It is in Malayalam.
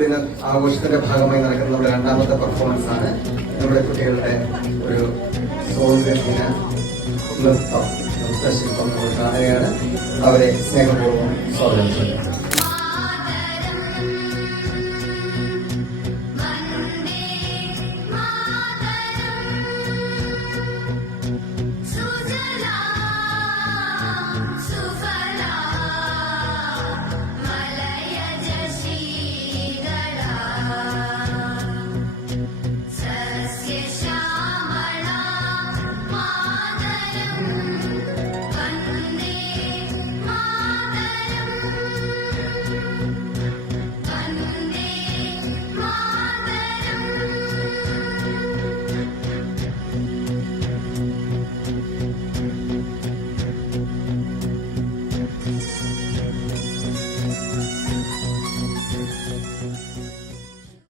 ദിന ആഘോഷത്തിന്റെ ഭാഗമായി നടക്കുന്ന നമ്മുടെ രണ്ടാമത്തെ പെർഫോമൻസ് ആണ് നമ്മുടെ കുട്ടികളുടെ ഒരു സ്വാതന്ത്ര്യദിന നൃത്തം ശില്പം നമ്മൾ കാണുകയാണ്. അവരെ സ്നേഹപൂർവ്വം സ്വാഗതം ചെയ്യുന്നു.